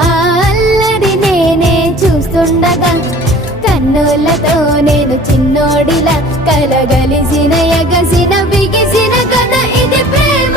ఆ అల్లరి నేనే చూస్తుండగా కన్నులతో నేను చిన్నోడిలా కలగలిసిన ఎగసిన బిగిసిన కథ ఇది ప్రేమ